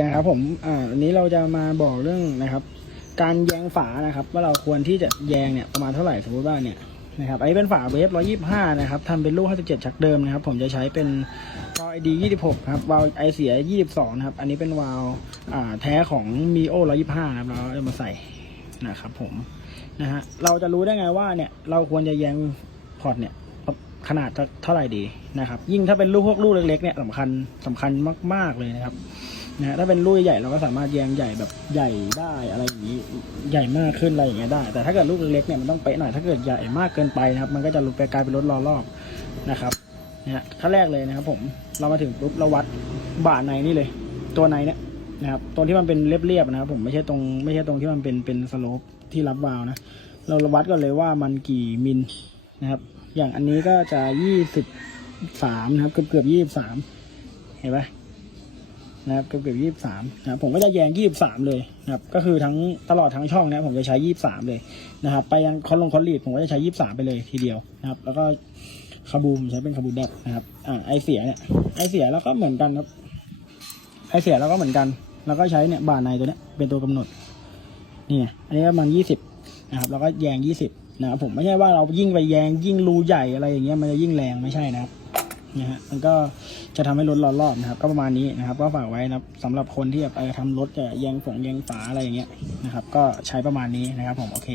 นะครับผมอ่าอันนี้เราจะมาบอกเรื่องนะครับ การแยงฝานะครับ ว่าเราควรที่จะแยงเนี่ยประมาณเท่าไหร่สมมติว่าเนี่ยนะครับอันนี้เป็นฝาเวฟ125 นะครับทำเป็นลูก 57 ชักเดิมนะครับ ผมจะใช้เป็นวาล์ว ID 26นะครับ วาล์วไอเสีย 22 นะครับ อันนี้เป็นวาล์วอ่าแท้ของ Mio 125 นะครับ เราจะมาใส่นะครับผมนะฮะ เราจะรู้ได้ไงว่าเนี่ย เราควรจะแยงพอร์ตเนี่ยขนาดเท่าไหร่ดีนะครับ ยิ่งถ้าเป็นลูกพวกลูกเล็กๆเนี่ยสำคัญสำคัญมาก ๆ เลยนะครับ นะฮะถ้าเป็นลูกใหญ่เราก็สามารถแยงใหญ่แบบใหญ่ได้อะไรอย่างนี้ใหญ่มากขึ้นอะไรอย่างเงี้ยได้ แต่ถ้าเกิดลูกเล็กเนี่ยมันต้องเป๊ะหน่อยถ้าเกิดใหญ่มากเกินไปนะครับ มันก็จะลุกไปกลายเป็นรถล้อรอบนะครับนะฮะขั้นแรกเลยนะครับ ผมเรามาถึงปุ๊บเราวัดบ่าในนี่เลย ตัวในเนี่ยนะครับตรงที่มันเป็นเรียบๆนะครับ ผมไม่ใช่ตรงไม่ใช่ตรงที่มันเป็นเป็นสโลปที่รับวาล์วนะเราวัดก่อนเลยว่ามันกี่มิลนะครับ อย่างอันนี้ก็จะยี่สิบสามนะครับ เกือบเกือบยี่สิบสามเห็นปะ นะครับเกือบเกือบยี่สิบสามนะครับผมก็จะแยงยี่สิบสามเลยนะครับก็คือทั้งตลอดทั้งช่องเนี้ผมจะใช้ยี่สิบสามเลยนะครับ ไปยังคอนลงคอนลีดผมก็จะใช้ยี่สิบสามไปเลยทีเดียวนะครับ แล้วก็คาบูมใช้เป็นคาบูแดกนะครับอ่าไอเสียเนี่ยไอเสียแล้วก็เหมือนกันครับ ไอเสียแล้วก็เหมือนกัน แล้วก็ใช้เนี่ยบาร์ในตัวเนี้ยเป็นตัวกำหนดนี่อันนี้ประมาณยี่สิบนะครับ แล้วก็แยงยี่สิบนะครับผมไม่ใช่ว่าเรายิ่งไปแยงยิ่งรูใหญ่อะไรอย่างเงี้ยมันจะยิ่งแรงไม่ใช่นะครับ นะฮะมันก็จะทำให้รถร้อนรอบนะครับ ก็ประมาณนี้นะครับ ก็ฝากไว้นะครับสำหรับคนที่แบบเออทำรถจะแยงฝงแยงฝาอะไรอย่างเงี้ยนะครับ ก็ใช้ประมาณนี้นะครับผมโอเค